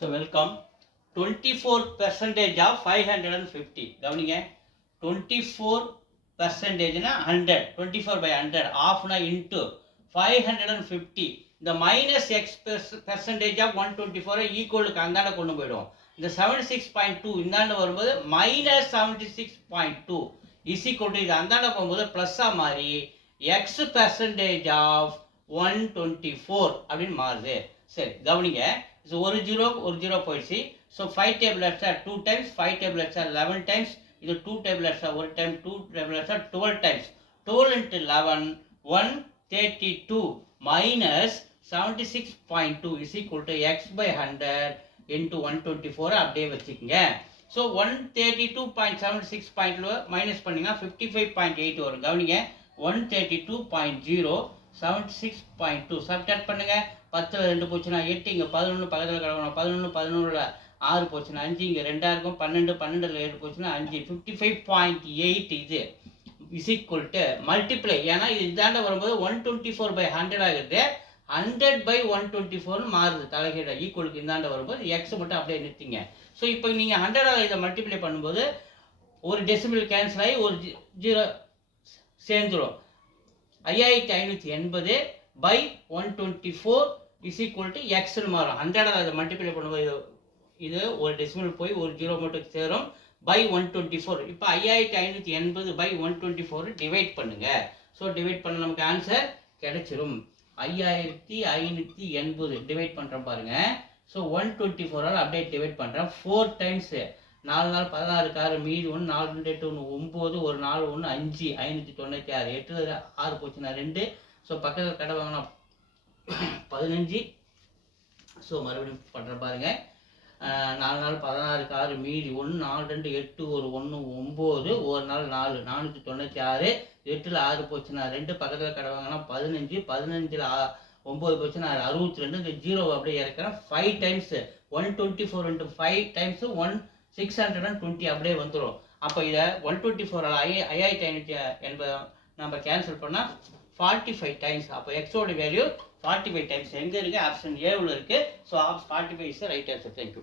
So welcome. 24% of 550. கவனிங்க 24% 100. 24 by 100. Half into 550. The minus x percentage of 124 equal to அந்தாண்ட கொண்டு போயிடும். இந்த 76.2 இந்தாண்ட வரும்போது minus 76.2 is equal to இது அந்தாண்ட போகும்போது ப்ளஸ்ஸா மாறி x percentage of 124 அப்படின்னு மாறுது. சரி கவனிங்க. So ஒரு ஜீரோ போயிடுச்சு. So 5 table extra 2 times, 5 table extra 11 times, இது 2 டேபிள் எக்ஸ்ட்ரா ஒரு time, 2 table extra 12 times. 12 into 11 132 minus 76.2 is equal to x by 100 into 124 அப்படியே வச்சுக்கோங்க. ஸோ 132.76 மைனஸ் பண்ணிங்கன்னா 55.8 வரும். கவனிங்க 132.0 76.2 சப்ட்ராக்ட் பண்ணுங்க. 10ல் 2 போச்சுன்னா 8, இங்கே 11 பக்கத்தில் கிடக்கணும். 11 11ல் 6 போச்சுன்னா 5, இங்கே 2 இருக்கும். 12 12ல் 7 போச்சுன்னா 5. 55.8 இது இஸ் ஈக்குவல் டு மல்டிப்ளை, ஏன்னா இது இதாண்ட வரும்போது 124 by 100 ஆகுது. 100 by 124 மாறுது தலைகீழ. ஈக்குவலுக்கு இந்தாண்ட வரும்போது எக்ஸ் மட்டும் அப்படியே நிறுத்திங்க. ஸோ இப்போ நீங்கள் 100ஆல் இதை மல்டிப்ளை பண்ணும்போது ஒரு டெசிமல் கேன்சல் ஆகி ஒரு ஜீரோ சேர்ந்துடும். 5580 by 124 is equal to xன்னு மாறும். 100ஆல் அதை மல்டிப்ளை பண்ணும்போது இது ஒரு டெசிமல் போய் ஒரு ஜீரோ மட்டும் சேரும். by 124. இப்போ 5580 by 124 டிவைட் பண்ணுங்க. ஸோ டிவைட் பண்ண நமக்கு ஆன்சர் கிடைச்சிரும். 5580 டிவைட் பண்ணுறோம் பாருங்க. ஸோ 124ஆல் அப்படியே டிவைட் பண்ணுறேன். 4 டைம்ஸ் 4 4 16 6 மீதி 1 4 2 8 1 9 ஒரு 4 1 5 596 8 6 போச்சுன்னா 2. ஸோ பக்கத்தில் கடை வாங்கினா 15. ஸோ மறுபடியும் பண்ணுறேன் பாருங்க. 4 4 16 6 மீதி 1 4 2 8 ஒரு 1 9 ஒரு 4 4 496 8ல் 6 போச்சுன்னா 2. பக்கத்தில் கடை வாங்கினா 15 15ல் 9 போச்சுன்னா 62. இந்த ஜீரோ அப்படியே இறக்கிறேன். 5 டைம்ஸ் 124 into 5 டைம்ஸ் 620 அப்படியே வந்துடும். அப்போ இதை 124 5580 நம்ம கேன்சல் பண்ணால் 45 டைம்ஸ். அப்போ எக்ஸோட வேல்யூ 45 டைம்ஸ் எங்கே இருக்குது? ஆப்ஷன் ஏவில் இருக்குது. So 45 is right answer. Thank you.